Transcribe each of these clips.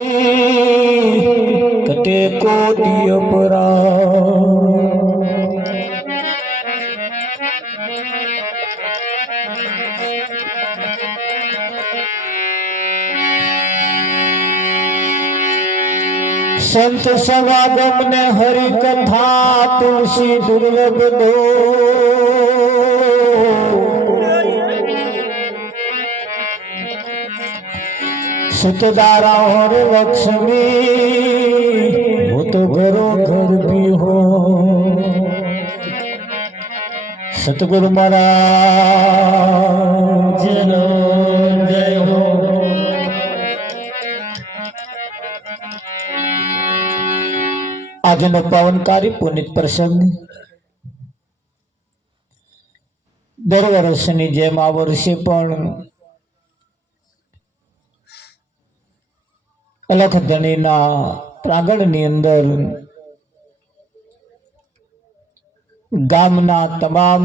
कटे कोटि संत समागम ने हरि कथा तुलसी दुर्लभ दो सतदारा और लक्ष्मी वो तो घरों घर भी हो। सतगुरु महाराज जय हो। આજનો પાવનકારી પુનિત પ્રસંગ દર વર્ષની જેમ આ વર્ષે પણ અલખધણીના પ્રાંગણની અંદર ગામના તમામ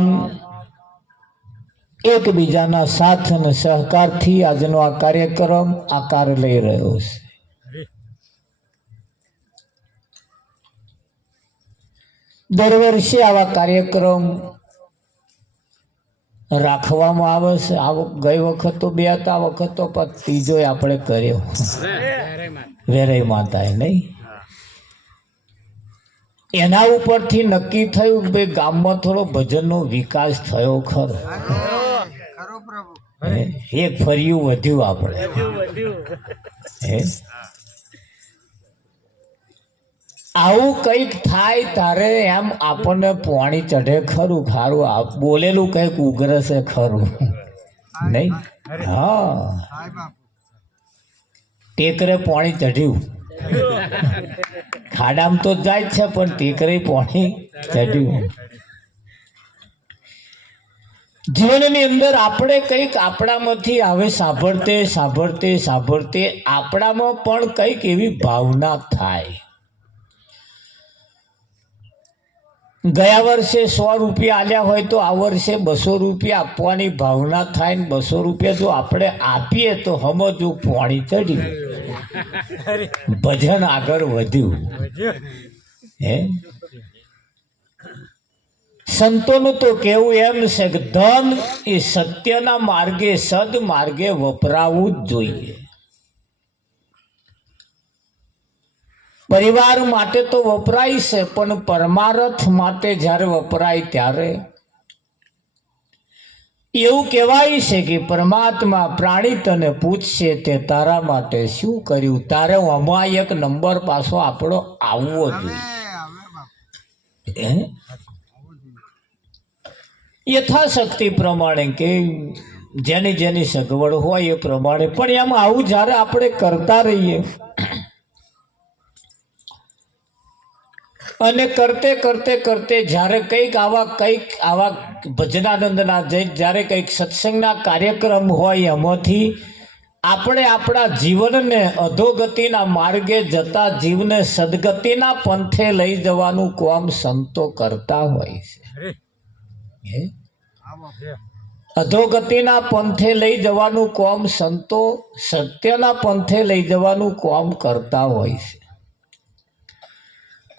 એકબીજાના સાથ અને સહકારથી આજનો આ કાર્યક્રમ આકાર લઈ રહ્યો છે। દર વર્ષે આવા કાર્યક્રમ રાખવામાં આવે છે। ગઈ વખત તો 2 હતા, આ વખત તો ત્રીજો આપણે કર્યો વેરાઈ માતાએ નહીં। એના ઉપરથી નક્કી થયું કે ભાઈ ગામમાં થોડો ભજનનો વિકાસ થયો ખરો, એક ફર્યું વધ્યું આપણે આવું કંઈક થાય તારે એમ આપણને પોણી ચઢે ખરું, ખારું બોલેલું કંઈક ઉગ્ર છે ખરું નહીં? હા, ટેકરે પોણી ચઢ્યું, ખાડામાં તો જાય છે પણ ટેકરે પોણી ચઢ્યું। જીવનની અંદર આપણે કંઈક આપણામાંથી આવે સાંભળતે સાંભળતે સાંભળતે આપણામાં પણ કંઈક એવી ભાવના થાય। ગયા વર્ષે 100 રૂપિયા આલ્યા હોય તો આ વર્ષે 200 રૂપિયા આપવાની ભાવના થાય ને 200 રૂપિયા જો આપણે આપીએ તો સમજો પોણી ચડ્યું, ભજન આગળ વધ્યું। હે, સંતોનું તો કેવું એમ છે કે ધન એ સત્યના માર્ગે સદમાર્ગે વપરાવું જ જોઈએ। પરિવાર માટે તો વપરાય છે પણ પરમાર્થ માટે જ્યારે વપરાય ત્યારે એવું કહેવાય છે કે પરમાત્મા પ્રાણી તને પૂછશે તે તારા માટે શું કર્યું, તારે આમાં એક નંબર પાછો આપણો આવવો જોઈએ। યથાશક્તિ પ્રમાણે કે જેની જેની સગવડ હોય એ પ્રમાણે, પણ એમ આવું જ્યારે આપણે કરતા રહીએ અને કરતે કરતે કરતે જ્યારે કંઈક આવા ભજનાનંદના જ્યારે કંઈક સત્સંગના કાર્યક્રમ હોય એમાંથી આપણે આપણા જીવનને અધોગતિના માર્ગે જતા જીવને સદગતિના પંથે લઈ જવાનું કામ સંતો કરતા હોય છે। અધોગતિના પંથે લઈ જવાનું કામ સંતો સત્યના પંથે લઈ જવાનું કામ કરતા હોય છે।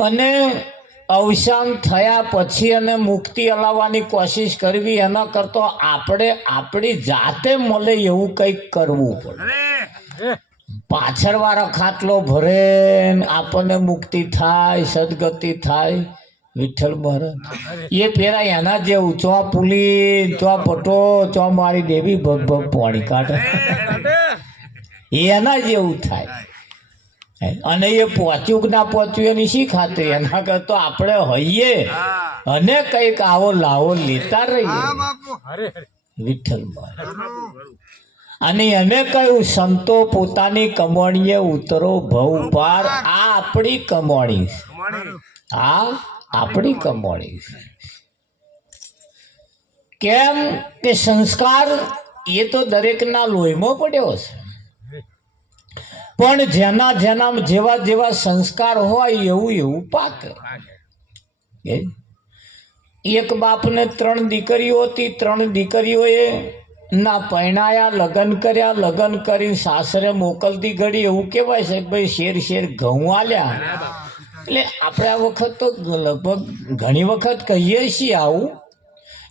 અને અવસાન થયા પછી અને મુક્તિ અલાવવાની કોશિશ કરવી એના કરતા આપણે આપણી જાતે મળે એવું કંઈક કરવું પડે। પાછળ વાળા ખાટલો ભરે આપણને મુક્તિ થાય, સદગતિ થાય, વિઠ્ઠલ મહારાજ એ પેલા એના જેવું ચો પુલી ચો પટો ચો મારી દેવી ભગ ભગ પાણી કાઢે એના જેવું થાય। અને એ પહોંચ્યું કે ના પહોંચ્યું એની શી ખાતરી, એના કરતા આપણે હઈએ અને કંઈક આવો લાવો લેતા રહીએ વિઠ્ઠલમાં। અને એને કહ્યું સંતો પોતાની કમાણીએ ઉતરો ભવ પાર, આ આપણી કમાણી છે, આ આપણી કમાણી છે। કેમ કે સંસ્કાર એ તો દરેકના લોહીમાં પડ્યો છે, પણ જેના જેના જેવા જેવા સંસ્કાર હોય એવું એવું પાકે। એક બાપને 3 દીકરીઓ હતી, 3 દીકરીઓએ ના પૈણાયા, લગ્ન કર્યા, લગ્ન કરીને સાસરે મોકલતી ઘડી એવું કહેવાય છે કે ભાઈ શેર શેર ઘઉં આલ્યા. એટલે આપણે આ વખત તો લગભગ ઘણી વખત કહીએ છીએ આવું.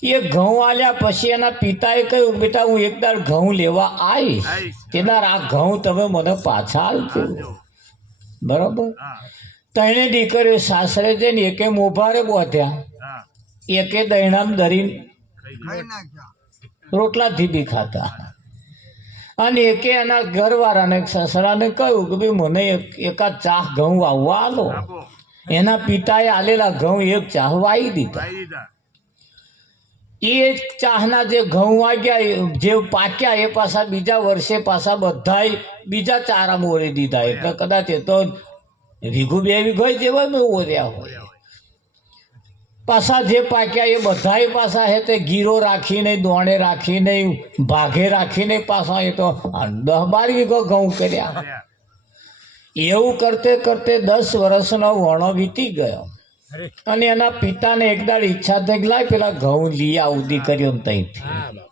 એ ઘઉં આલ્યા પછી એના પિતાએ કહ્યું બેટા હું એક દાડ ઘઉં લેવા આવીશ, તે દાડ આ ઘઉં તમે મને પાછા આલજો. બરાબર. ત્રણે દીકરીઓ સાસરે જઈને એકે મોભારે બોધ્યા, એકે દહીણામ દરીને રોટલાથી બી ખાતા, અને એકે એના ઘરવાળાને સસરાને કહ્યું કે ભાઈ મને એકાદ ચાહ ઘઉં વાવવા આલો. એના પિતાએ આલેલા ઘઉં એક ચાહ વાવી દીધા. એ ચાહના જે ઘઉં વાગ્યા જે પાક્યા એ પાછા બીજા વર્ષે પાછા બધાય બીજા ચારા મોરી દીધા. એટલે કદાચ એ તો વીઘું બે વીઘો જેવા મેં ઓર્યા હોય. પાછા જે પાક્યા એ બધાય પાછા હે તે ગીરો રાખીને, દોણે રાખીને, ભાગે રાખીને પાછા એ તો 10-12 વીઘો ઘઉં કર્યા. એવું કરતે કરતે 10 વર્ષનો વણો વીતી ગયો. અને એના પિતાને એકદાડ ઈચ્છા થઈ કે લાય પેલા ઘઉં લઈ આવું દીકરીઓને ત્યાંથી.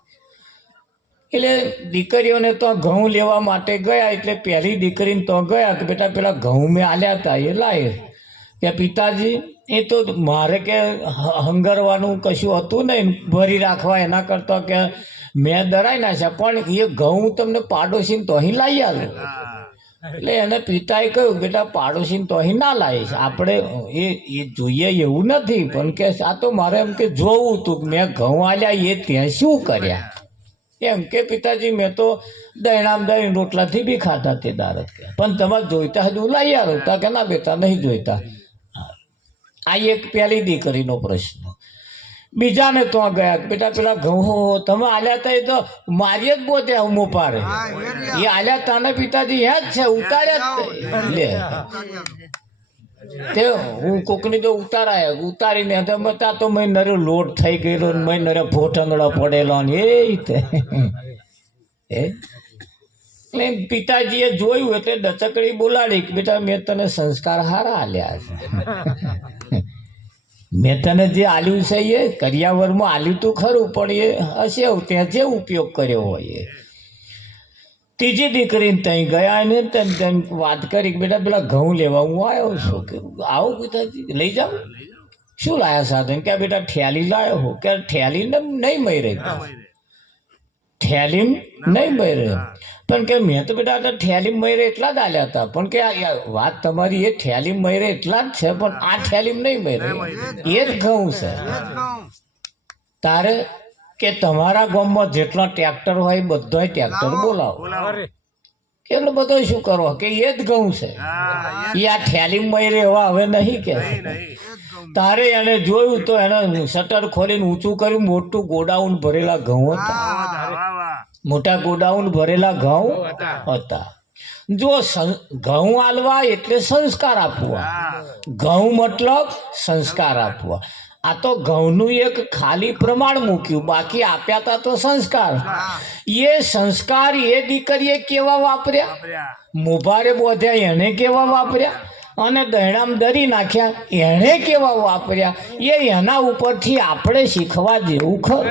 એટલે દીકરીઓને તો ઘઉં લેવા માટે ગયા. એટલે પહેલી દીકરીને તો ગયા કે બેટા પેલા ઘઉં મેં આલ્યા હતા એ લાય. કે પિતાજી એ તો મારે કે હંગરવાનું કશું હતું નહીં, ભરી રાખવા, એના કરતાં કે મેં દરાઈ નાખ્યા, પણ એ ઘઉં તમને પાડોશીને તો અહીં લાવી આલો. એટલે એને પિતાએ કહ્યું બેટા પાડોશીને તો અહીં ના લાવીશ, આપણે એ જોઈએ એવું નથી, પણ કે આ તો મારે એમ કે જોવું હતું કે મેં ઘઉં આલ્યા એ ત્યાં શું કર્યા. એમ કે પિતાજી મેં તો દહીણામ દહીં રોટલાથી બી ખાતા તે દારત કે, પણ તમારે જોઈતા હજુ લાવી આલો. તા કે ના બેટા નહીં જોઈતા. આ એક પહેલી દીકરીનો પ્રશ્ન. બીજાને તો ગયા બેટા પેલા ઘઉં તમે આલ્યા હતા એ તો મારી જ બોધ્યા મોપારે, એ આલ્યા તાને પિતાજી યાદ છે, ઉતાર્યા લે તે હું કોકની તો ઉતારીને તા તો મેં નરે લોટ થઈ ગયેલો, મેં નરે ભોટંગડો પડેલો ને એ રીતે. એટલે પિતાજીએ જોયું એટલે ડચકડી બોલાડી કે બેટા મેં તને સંસ્કાર હારા આલ્યા છે. મેં તને જે આલ્યું છે એ કરિયાવરમાં આલ્યું તું ખરું, પણ એ હશે ત્યાં જે ઉપયોગ કર્યો હોય એ. ત્રીજી દીકરીને ત્યાં ગયા અને તેમ વાત કરી કે બેટા પેલા ઘઉં લેવા હું આવ્યો છું. કે આવો પિતાજી લઈ જાઓ. શું લાયા સાધન? કે બેટા ઠેલી લાયો હો. કે ઠેલી નહીં મળી, ઠેલી નહીં મળી, પણ કે મેં તો બેટા ઠેલી મયરે એટલા જ આલ્યા હતા, પણ કે વાત તમારી એ ઠેલી મયરે એટલા જ છે, પણ આ ઠેલી નહીં મયરે એ જ ઘઉં છે. તારે કે તમારા ગામમાં જેટલા ટ્રેક્ટર હોય બધા ટ્રેક્ટર બોલાવો. એટલે બધો શું કરો કે એ જ ઘઉં છે, એ આ ઠેલી મયરે એવા હવે નહીં કે. તારે એને જોયું તો એને શટર ખોલીને ઊંચું કર્યું, મોટું ગોડાઉન ભરેલા ઘઉં હતા, મોટા ગોડાઉન ભરેલા ઘઉં હતા. જો ઘઉં આલવા એટલે સંસ્કાર આપવા, ઘઉં મતલબ સંસ્કાર આપવા. આ તો ઘઉંનું એક ખાલી પ્રમાણ મૂક્યું, બાકી આપ્યા હતા તો સંસ્કાર. એ સંસ્કાર એ દીકરીએ કેવા વાપર્યા, મોભારે બોધ્યા એને કેવા વાપર્યા, અને દહીણામ દરી નાખ્યા એણે કેવા વાપર્યા, એ એના ઉપરથી આપણે શીખવા જેવું ખરું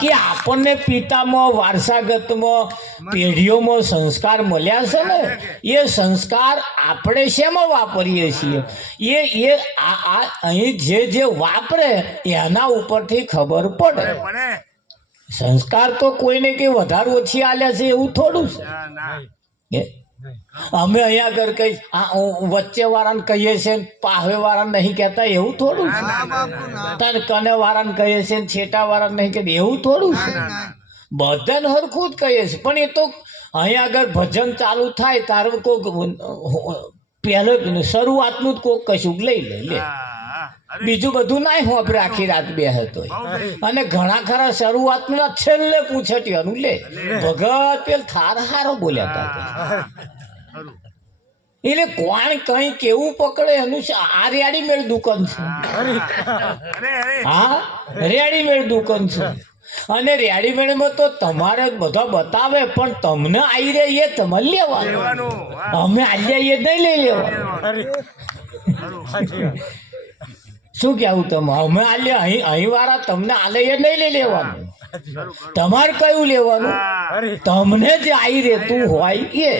કે આપણને પિતામાં વારસાગતમાં પેઢીઓમાં સંસ્કાર મળ્યા છે ને, એ સંસ્કાર આપણે શેમાં વાપરીએ છીએ એ અહીં જે વાપરે એના ઉપરથી ખબર પડે. સંસ્કાર તો કોઈને કંઈ વધારે ઓછી આલ્યા છે એવું થોડું છે. અમે અહીંયા આગળ કઈ વચ્ચે વાળાને કહીએ છીએ, પાહવે વાળાને નહીં કહેતા એવું થોડું છે. તને કને વાળાને કહીએ છીએ, છેટા વાળાને નહીં કહેતા એવું થોડું છે. બધાને હરખું જ કહીએ છીએ, પણ એ તો અહીંયા આગળ ભજન ચાલુ થાય તારું કોક પહેલો શરૂઆતનું જ કોક કશું લઈ લે, બીજું બધું ના હું આપણે આખી રાત બે હતો. અને ઘણા ખરા શરૂઆતના છેલ્લે પૂછટિયાનું લે ભગત પેલ થાર હારો બોલ્યા હતા. એટલે કોણ કઈ કેવું પકડે એનું આ રેડીમેડ દુકાન છે. હા રેડીમેડ દુકાન છે, અને રેડીમેડમાં તો તમારે બધા બતાવે પણ તમને આવી રહે એ તમારે લેવાનું, અમે આલ્યા એ નહીં લઈ લેવાનું. શું કેવું તમે? અમે આલ્યા અહીં વાળા તમને આલે એ નહીં લઈ લેવાનું. તમારે કયું લેવાનું? તમને જે આવી રહેતું હોય એ.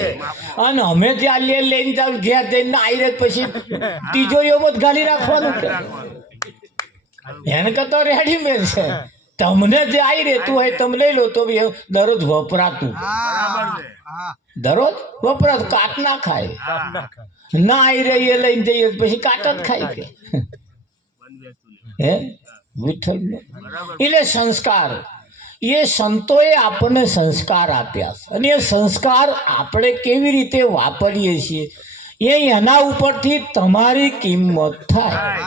અને અમે જ્યાં લઈને જાવ ઘેર જઈને આવી રહે પછી તિજોરીઓમાં જ ગાલી રાખવાનું કે એને કરતો રેડીમેડ છે. તમને જે આવી રહેતું હોય તમે લઈ લો તો બી દરરોજ વપરાતું, દરરોજ વપરાતું. કાટ ના ખાય, ના આવી રહી એ લઈને જઈએ પછી કાટ જ ખાય કે હે વિઠ્ઠલ. એટલે સંસ્કાર એ સંતોએ આપણને સંસ્કાર આપ્યા છે અને એ સંસ્કાર આપણે કેવી રીતે વાપરીએ છીએ એના ઉપરથી તમારી કિંમત થાય,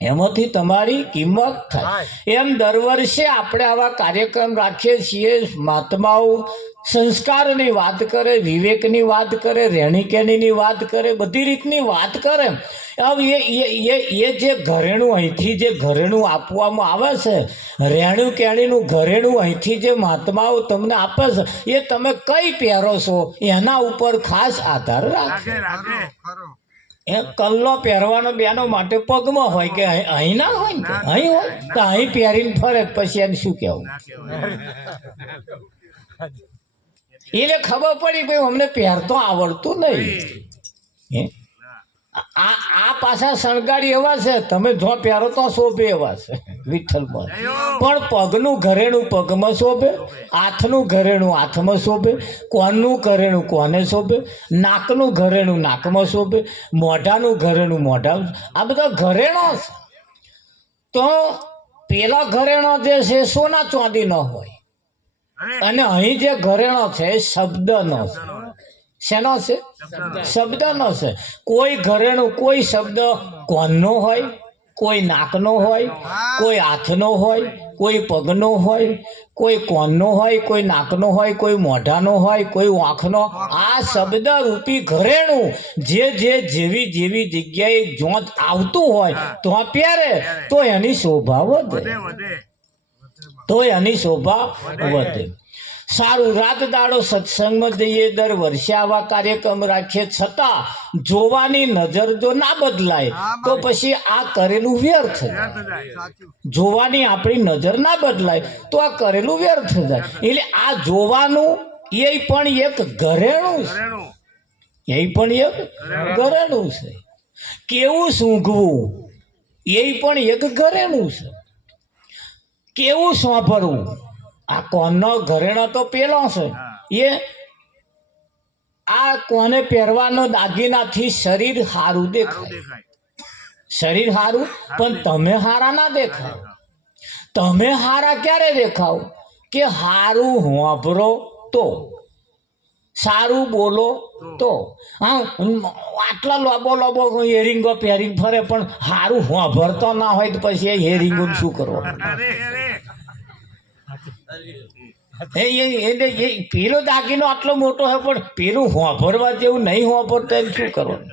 એમાંથી તમારી કિંમત થાય. એમ દર વર્ષે આપણે આવા કાર્યક્રમ રાખીએ છીએ. મહાત્માઓ સંસ્કારની વાત કરે, વિવેકની વાત કરે, રહેણીકેણીની વાત કરે, બધી રીતની વાત કરે. હવે એ જે ઘરેણું અહીંથી જે ઘરેણું આપવામાં આવે છે, રહેણું કેણીનું ઘરેણું અહીંથી જે મહાત્માઓ તમને આપે છે એ તમે કઈ પહેરો છો એના ઉપર ખાસ આધાર રાખે. એ કલ્લો પહેરવાનો બેનો માટે પગમાં હોય કે અહીં ના હોય ને અહીં હોય તો અહીં પહેરીને ફરે પછી એને શું કહેવું? એને ખબર પડી ભાઈ અમને પહેરતો આવડતું નહીં. આ પાછા શણગારી એવા છે તમે જો પહેરો તો શોભે એવા છે વિઠ્ઠલ. પણ પગનું ઘરેણું પગમાં શોભે, હાથનું ઘરેણું હાથમાં શોભે, કોનનું ઘરેણું કોને શોભે, નાકનું ઘરેણું નાકમાં શોભે, મોઢાનું ઘરેણું મોઢા. આ બધા ઘરેણો છે. તો પેલા ઘરેણો જે છે સોના ચાંદી ન હોય અને અહીં જે ઘરેણો છે શબ્દનો છે. શેનો છે? શબ્દનો છે. કોઈ ઘરેણું કોઈ શબ્દ કોનનો હોય, કોઈ નાકનો હોય, કોઈ હાથનો હોય, કોઈ પગનો હોય, કોઈ કોનનો હોય, કોઈ નાકનો હોય, કોઈ મોઢાનો હોય, કોઈ આંખનો. આ શબ્દ રૂપી ઘરેણું જે જેવી જેવી જગ્યાએ જોત આવતું હોય તો પહેરે તો એની શોભા વધે, તો એની શોભા વધે. સારું, રાત દાડો સત્સંગમાં જઈએ, દર વર્ષે આવા કાર્યક્રમ રાખીએ, છતાં જોવાની નજર જો ના બદલાય તો પછી આ કરેલું વ્યર્થ જાય. જોવાની આપણી નજર ના બદલાય તો આ કરેલું વ્યર્થ જાય. એટલે આ જોવાનું એ પણ એક ઘરેણું છે, એ પણ એક ઘરેણું છે. કેવું સૂંઘવું એ પણ એક ઘરેણું છે. કેવું સાંભળવું, આ કોનનો ઘરેણો તો પેલો છે. એ આ કોને પહેરવાનો દાગીનાથી શરીર સારું દેખાય, શરીર સારું, પણ તમે હારા ના દેખાવ. તમે હારા ક્યારે દેખાવ કે સારું હોંભરો તો, સારું બોલો તો. હા, આટલા લોબો લોબો હેરિંગો પહેરીને ફરે પણ સારું હોંભરતો ના હોય તો પછી એ હેરિંગો શું કરવાનું? પેલો દાગીનો આટલો મોટો હોય પણ પેલું હોંભરવા જેવું નહીં હોંભરતો એમ શું કરવાનું?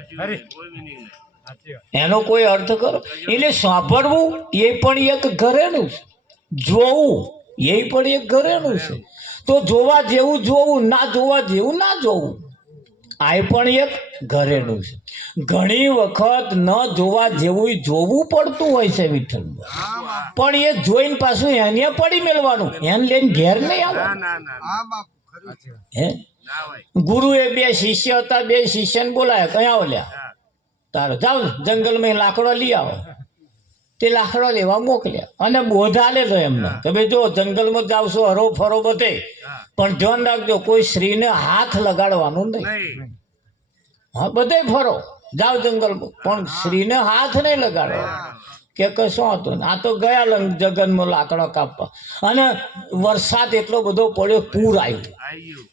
એનો કોઈ અર્થ કરો. એટલે સાંભળવું એ પણ એક ઘરેણું છે, જોવું એ પણ એક ઘરેણું છે. તો જોવા જેવું જોવું, ના જોવા જેવું ના જોવું, આ પણ એક ઘરેણું છે. ઘણી વખત ન જોવા જેવું જોવું પડતું હોય છે વિઠ્ઠલ, પણ એ જોઈને પાછું એને પડી મેળવાનું, એને લઈને ઘેર નહીં આવવાનું. હે, ગુરુએ બે શિષ્ય હતા, બે શિષ્યને બોલાયા, કયા ઓલ્યા તારો જાઓ જંગલમાં લાકડો લઈ આવો. તે લાકડો લેવા મોકલ્યા અને બોધ આલેલો એમને કે ભાઈ જો જંગલમાં જાવશો હરો ફરો બધે, પણ ધ્યાન રાખજો કોઈ સ્ત્રીને હાથ લગાડવાનું નહીં. હા, બધે ફરો જાઓ જંગલમાં પણ સ્ત્રીને હાથ નહીં લગાડો. કે કશું હતું આ તો ગયા જગનમાં લાકડો કાપવા, અને વરસાદ એટલો બધો પડ્યો, પૂર આવ્યું,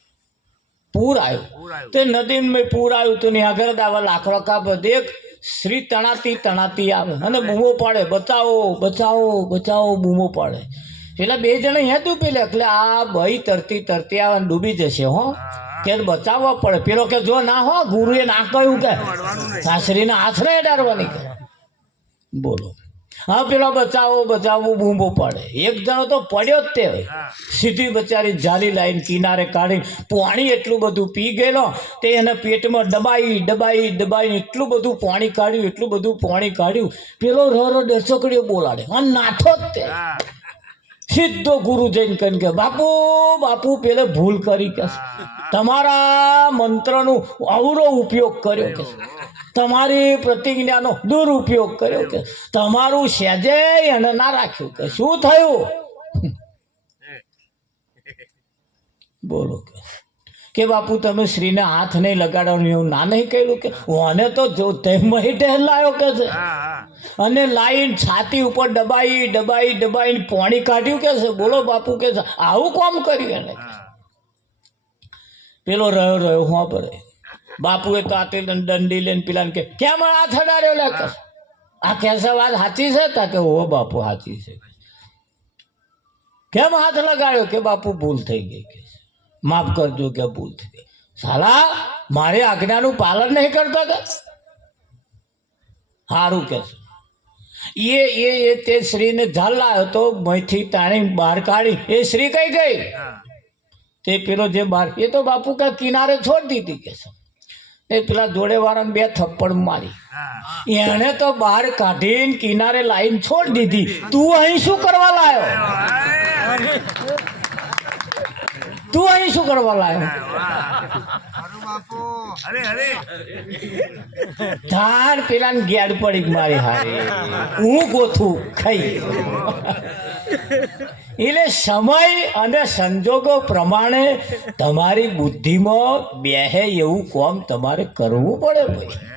પૂર આવ્યું. તે નદીમાં પૂર આવ્યું તો આગળ દાવા લાકડો કાપે, એક સ્ત્રી તણાતી આવે અને બૂમો પાડે, બચાવો બચાવો બચાવો બૂમો પાડે. પેલા બે જણા અહીંયા ડૂબેલા, એટલે આ ભાઈ તરતી આવે ડૂબી જશે હો, કે બચાવવા પડે. પેલો કે જો ના હો, ગુરુએ ના કહ્યું કે સાસરીને હાથ નહીં અડાડવાની કે. બોલો, હા, પેલો બચાવો બચાવો બૂમો પાડે. એક જણો તો પડ્યો જ તે સીધી બચારી જાલી લાઈન કિનારે કાઢી, પાણી એટલું બધું પી ગયેલો તે એને પેટમાં દબાઈ એટલું બધું પાણી કાઢ્યું, એટલું બધું પાણી કાઢ્યું. પેલો રો ડસકડીઓ બોલાડે અને નાઠો જ તે. સીધો ગુરુ જઈને કહીને કે બાપુ બાપુ પેલે ભૂલ કરી કે તમારા મંત્રનો અવરો ઉપયોગ કર્યો કે તમારી પ્રતિજ્ઞાનો દુરુપયોગ કર્યો કે તમારું સહેજે એને ના રાખ્યું કે શું થયું બોલો કે બાપુ તમે શ્રીને હાથ નહીં લગાડવાનું એવું ના નહીં કહ્યું કે ઓને તો જો મહિટે લાયો કે છે અને લાઈન છાતી ઉપર દબાઈ દબાઈ દબાઈને પાણી કાઢ્યું કે છે બોલો બાપુ કે છે આવું કામ કર્યું એને પેલો રહ્યો હા પડે બાપુએ તો આતે દંડી લઈને પેલા કે કેમ હાથ અડાડ્યો લે આ કેસે વાત સાચી છે તા કે હો બાપુ સાચી છે કેમ હાથ લગાડ્યો કે બાપુ ભૂલ થઈ ગઈ કે માફ કરજો કે ભૂલ થઈ ગઈ સાલા મારી આજ્ઞાનું પાલન નહીં કરતો કે સારું કે એ તે શ્રીને ઝાલ લાવ્યો તો મહીથી તાણી બહાર કાઢી એ શ્રી કઈ ગઈ તે પેલો જે બહાર એ તો બાપુ કા કિનારે છોડી દીધી કે એ પેલા જોડે વાળાને 2 થપ્પડ મારી એને તો બહાર કાઢીને કિનારે લાઈન છોડી દીધી તું અહીં શું કરવા લાયો તું અહીં શું કરવા લાયો ધાર પેલા ગેડ પડી મારી હારે હું ગોથું ખાઈ એટલે સમય અને સંજોગો પ્રમાણે તમારી બુદ્ધિમાં બેહે એવું કામ તમારે કરવું પડે ભાઈ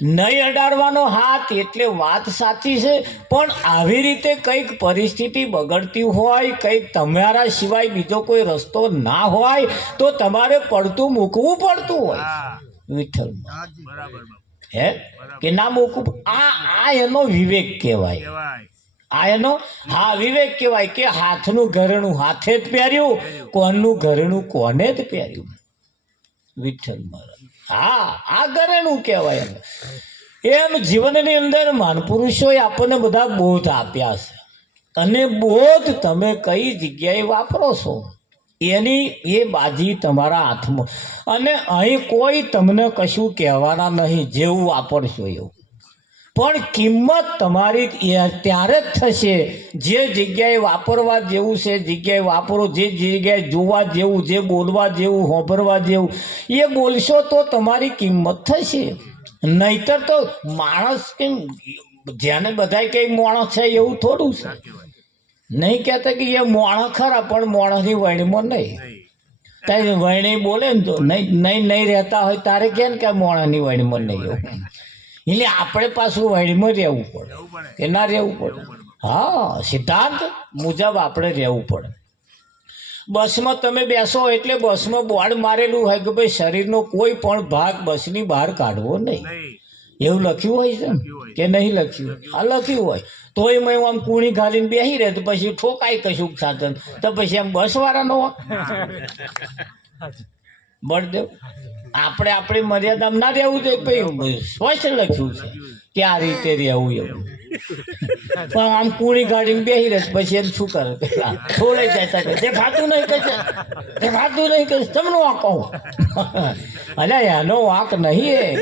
નહીં અડાડવાનો હાથ એટલે વાત સાચી છે પણ આવી રીતે કંઈક પરિસ્થિતિ બગડતી હોય કંઈક તમારા સિવાય બીજો કોઈ રસ્તો ના હોય તો તમારે પડતું મૂકવું પડતું હોય વિઠ્ઠલ હે કે ના મૂકવું આ એનો વિવેક કહેવાય આ એનો હા વિવેક કહેવાય કે હાથનું ઘરેણું હાથે જ પહેર્યું કોનનું ઘરેણું કોને જ પહેર્યું વિઠ્ઠલ મહારાજ હા આ ઘરેણું કહેવાય એમ જીવનની અંદર મહાનપુરુષોએ આપણને બધા બોધ આપ્યા છે અને બોધ તમે કઈ જગ્યાએ વાપરો છો એની એ બાજી તમારા હાથમાં અને અહીં કોઈ તમને કશું કહેવાના નહીં જેવું વાપરશો એવું પણ કિંમત તમારી ત્યારે જ થશે જે જગ્યાએ વાપરવા જેવું છે જગ્યાએ વાપરો જે જગ્યાએ જોવા જેવું જે બોલવા જેવું સાંભળવા જેવું એ બોલશો તો તમારી કિંમત થશે નહીતર તો માણસ કેમ જેને બધા કંઈ માણસ છે એવું થોડું છે નહીં કહેતા કે એ માણસ ખરા પણ માણસની વણીમાં નહીં તારી વણી બોલે ને તો નહીં રહેતા હોય તારે કેમ કે માણસની વણીમાં નહીં એવું એટલે આપણે પાછું વણીમાં રહેવું પડે કે ના રહેવું પડે હા સિદ્ધાંત મુજબ આપણે રહેવું પડે બસમાં તમે બેસો એટલે બસમાં બોર્ડ મારેલું હોય કે ભાઈ શરીરનો કોઈ પણ ભાગ બસની બહાર કાઢવો નહીં એવું લખ્યું હોય છે કે નહીં લખ્યું આ લખ્યું હોય તોય મેં આમ કૂણી ઘાલીને બેસી રહે તો પછી ઠોકાય કશું સાધન તો પછી આમ બસવાળાનો બળદેવ આપણે આપણી મર્યાદામાં ના રહેવું જોઈએ ભાઈ સ્પષ્ટ લખ્યું છે કે આ રીતે રહેવું એવું પણ આમ કૂણી ગાડીને બેસી રહે પછી એમ શું કરે પેલા થોડે જતા કે દેખાતું નહીં કહે દેખાતું નહીં કહે તમને વાંક કહું અરે એનો વાંક નહીં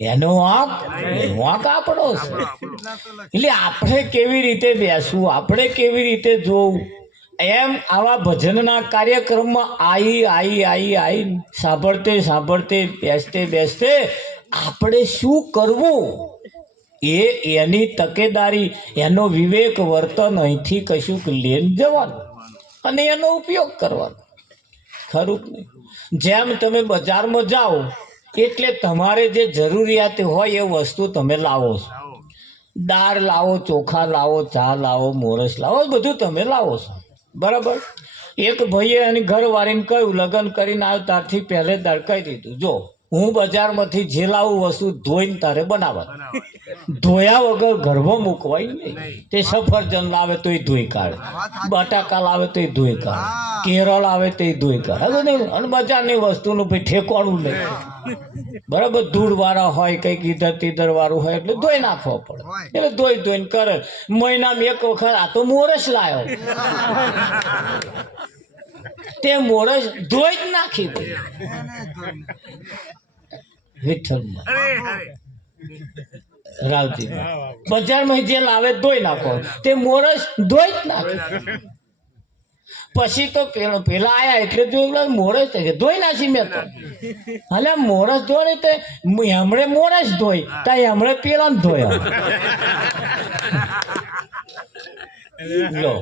એનો વાંક આપણો છે એટલે આપણે કેવી રીતે બેસવું આપણે કેવી રીતે જોવું એમ આવા ભજનના કાર્યક્રમમાં આવી સાંભળતે બેસતે આપણે શું કરવું એની તકેદારી એનો વિવેક વર્તન અહીંથી કશુંક લઈને જવાનું અને એનો ઉપયોગ કરવાનો ખરું નહીં જેમ તમે બજારમાં જાઓ એટલે તમારે જે જરૂરિયાત હોય એ વસ્તુ તમે લાવો છો દાળ લાવો ચોખા લાવો ચા લાવો મોરસ લાવો બધું તમે લાવો છો બરાબર એક ભાઈએ એની ઘરવાળીને કહ્યું લગ્ન કરીને આવ્યો ત્યારથી પહેલે દડકાઈ દીધું જો હું બજારમાંથી જે લાવું વસ્તુ ધોઈને તારે બનાવવા ધોયા વગર ઘરમાં મૂકવાય નહીં તે સફરજન લાવે તો એ ધોઈ કાઢે બટાકા લાવે તો એ ધોઈ કાઢે કેરળ આવે તો એ ધોઈ કાઢે અને બજારની વસ્તુનું ભાઈ ઠેકાણું નહીં બરાબર ધૂળવાળા હોય કંઈક ઈધર તીધર વાળું હોય એટલે ધોઈ નાખવા પડે એટલે ધોઈને કરે મહિનામાં એક વખત આ તો મોરસ લાવ્યો તે મોરસ ધોઈ જ નાખી વિઠ્ઠલમાં રાવજી બજારમાં જે લાવે ધોઈ નાખો, તે મોરસ ધોઈ જ નાખે. પછી તો પેલા આયા એટલે જોયું મોરસ ધોઈ નાખી મેં તો. એટલે મોરસ ધોઈ તે હમણે મોરસ ધોઈ ત્યાં હમણે પેલા ધોયા લો.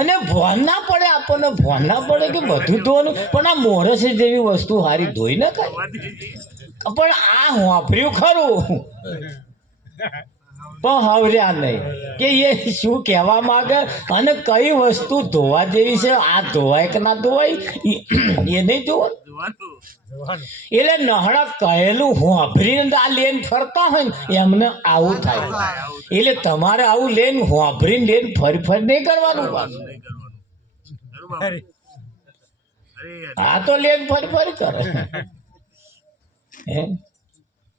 અને ભોન ના પડે આપણને, ભોન ના પડે કે બધું ધોવાનું, પણ આ મોરસ જેવી વસ્તુ હારી ધોઈ ન થાય. પણ આ વાપર્યું ખરું પણ હવર્યા નહીં કે એ શું કહેવા માંગે અને કઈ વસ્તુ ધોવા જેવી છે. આ ધોવાય કે ના ધોવાય એ નહીં જોવાનું. એટલે નહળા કહેલું હોંભરીને આ લઈને ફરતા હોય ને એમને આવું થાય. એટલે તમારે આવું લઈને હોંભરીને લઈને ફરી નહીં કરવાનું. આ તો લઈને ફરી કરે,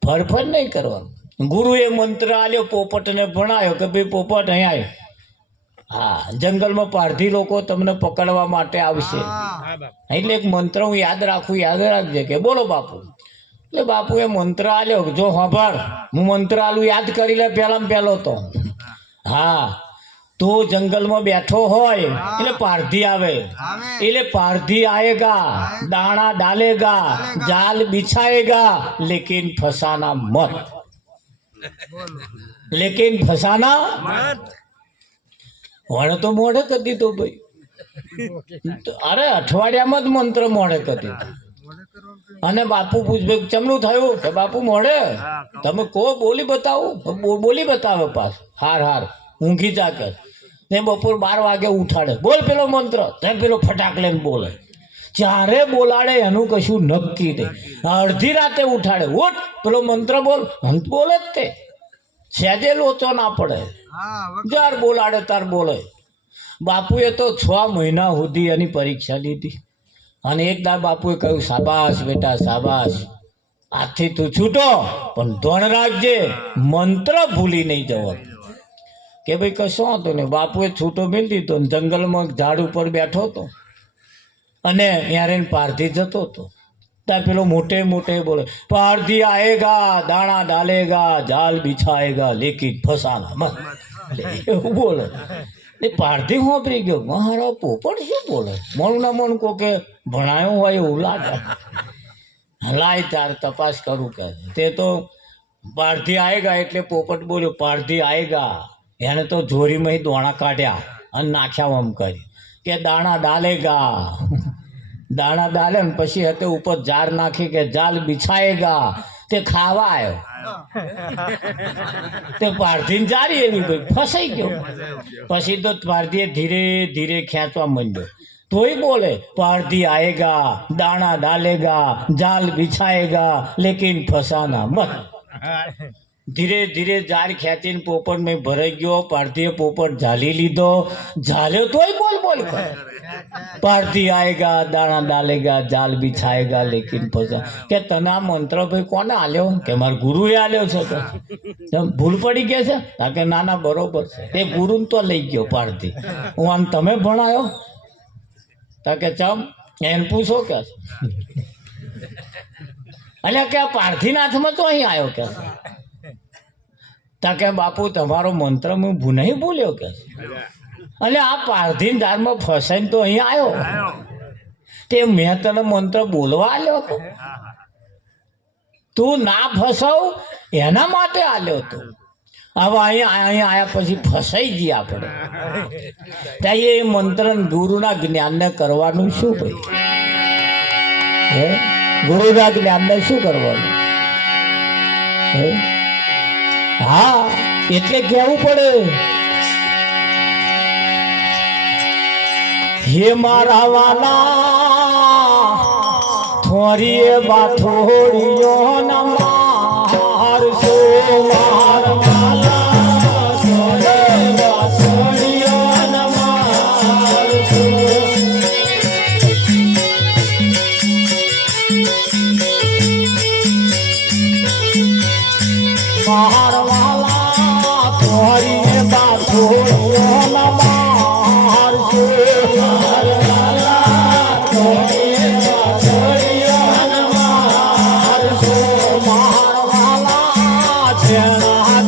ફર નહીં કરવાનું. ગુરુએ મંત્ર આલ્યો, પોપટને ભણાયો કે ભાઈ પોપટ અહીંયા આવ્યો. હા, જંગલમાં પારધી લોકો તમને પકડવા માટે આવશે. એટલે એક મંત્ર હું યાદ રાખું, યાદ રાખજે કે બોલો બાપુ. એટલે બાપુએ મંત્ર આલ્યો, જો સાંભળ હું મંત્ર આલું યાદ કરી લે. પહેલો તો હા, તું જંગલમાં બેઠો હોય એટલે પારધી આવે. એટલે પારધી આएगा, દાણા डालेगा, जाल बिछाएगा, लेकिन फसाना मत. लेकिन फसाना વણ તો મોઢે કરી દીધો ભાઈ. અરે અઠવાડિયામાં જ મંત્ર મોઢે કરી દીધો. અને બાપુ પૂછે ચમનું થયું કે બાપુ મોઢે તમે કો બોલી બતાવું, બોલી બતાવે પાસ. હાર ઊંઘી જાકે ને બપોર 12 વાગે ઉઠાડે, બોલ પેલો મંત્ર. ત્યાં પેલો ફટાક લઈને બોલે. ચારે બોલાડે એનું કશું નક્કી નહીં. અડધી રાતે ઉઠાડે, ઉઠ પેલો મંત્ર બોલ. બોલે જ તે, સહેજે લોચો ના પડે. જાર બોલાડે તાર બોલે. બાપુએ તો 6 મહિના સુધી એની પરીક્ષા લીધી. અને એક દાડ બાપુએ કહ્યું શાબાશ બેટા શાબાશ, આજથી તું છૂટો, પણ ધોન રાખજે મંત્ર ભૂલી નહીં જવો. કે ભાઈ કશો હતો ને. બાપુએ છૂટો મેળ દીધો. જંગલમાં ઝાડ ઉપર બેઠો હતો અને યારે પારધી જતો હતો. ત્યાં પેલો મોટે બોલે પારધી આएगा, દાણા डालेगा, जाल बिछाएगा, लेकिन फसाना मत. એવું બોલે. એ પારધી હોપરી ગયો, મારા પોપટ શું બોલે. મોણું ના મોણ કોકે ભણાયો હોય એવું લાગે. લાય તાર તપાસ કરું કે. તે તો પારધી આएगा એટલે પોપટ બોલ્યો પારધી આएगा. એને તો જોરીમાં દોણા કાઢ્યા અને નાખ્યા આમ કરી કે દાણા डालेगा. દાણા ડાલે ને પછી હતે ઉપર જાર નાખી કે જાલ બિછાएगा. તે ખાવા આવ્યો. તે પારધીને જારી એવી ભાઈ ફસાઈ ગયો. પછી તો પારધીએ ધીરે ધીરે ખેંચવા માંડ્યો. તોય બોલે પારધી આएगा, દાણા डालेगा, जाल बिछाएगा, लेकिन फसाना मत. ધીરે ધીરે જાર ખેંચીને પોપટ મેં ભરાઈ ગયો. પારધીએ પોપટ ઝાલી લીધો. ઝાલ્યો તોય બોલ કરે. પારધી આएगा, દાણા डालेगा, जाल बिछाएगा, लेकिन फसा. કે તને આ મંત્ર ભાઈ કોને આલ્યો? કે મારા ગુરુએ આલ્યો છે. તો ભૂલ પડી ગયા છે? કારણ કે નાના બરોબર છે. એ ગુરુને તો લઈ ગયો પારધી. હું આમ તમે ભણાયો? તા કે ચમ એને પૂછો કે. એટલે કે આ પારધીના હાથમાં તો અહીં આવ્યો કે. તા કે બાપુ તમારો મંત્ર હું નહીં ભૂલ્યો કે. એટલે આ પારધીન દારમાં ફસાઈને તો અહીં આવ્યો. તે મેં તને મંત્ર બોલવા આલ્યો હતો. તું ના ફસાવ એના માટે આલ્યો હતો. હવે અહીંયા આવ્યા પછી ફસાઈ જઈએ આપણે. ત્યાં એ મંત્ર ગુરુના જ્ઞાનને કરવાનું શું ભાઈ? ગુરુના જ્ઞાનને શું કરવાનું? હા, એટલે કહેવું પડે હે મારા વાલા થોરીએ બાથોડીઓ ના મારસો. મારા વાલા થોરીએ બાથોડીઓ ના મારસો. મારા વાલા થોરીએ બાથોડીઓ ના મારસો. Jana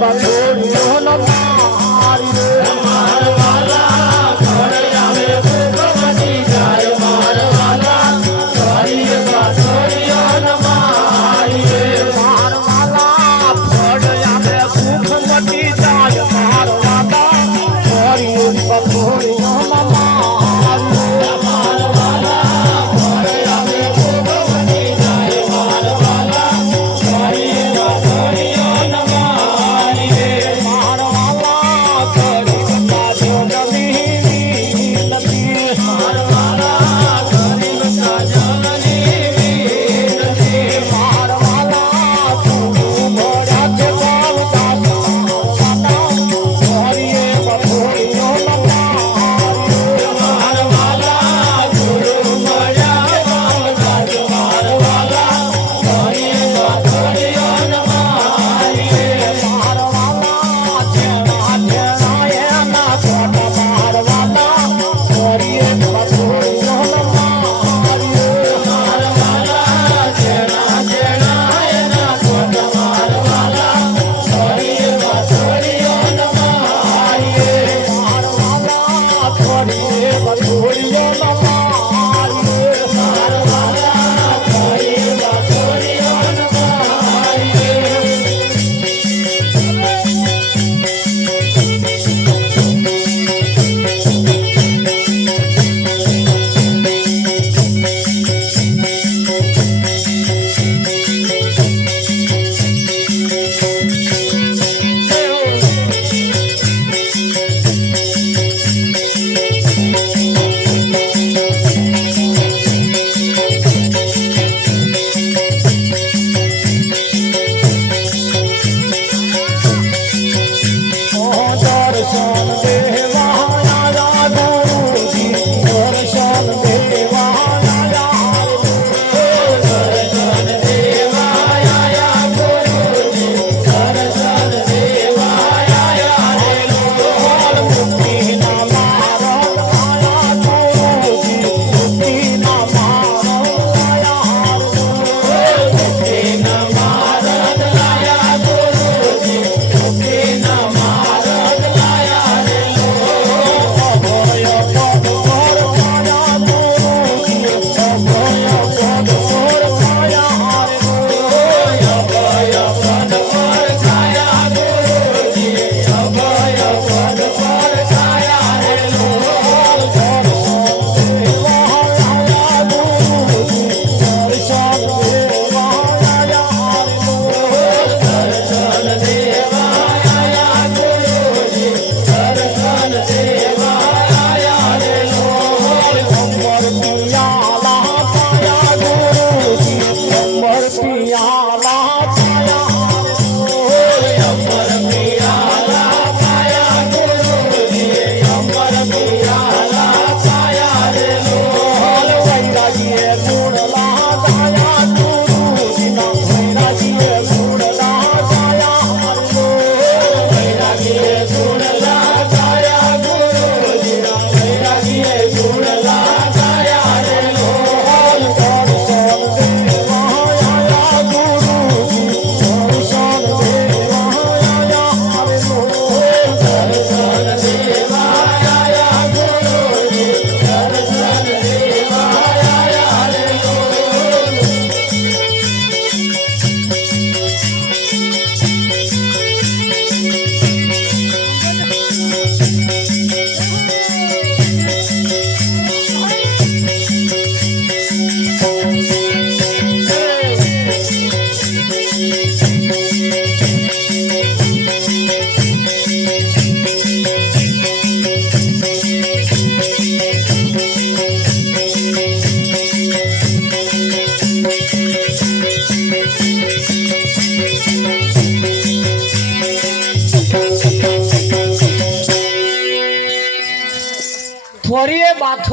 બગોડિયો ન મારી રે મારવાલા ઘોડે આવે ફરીએ બાથો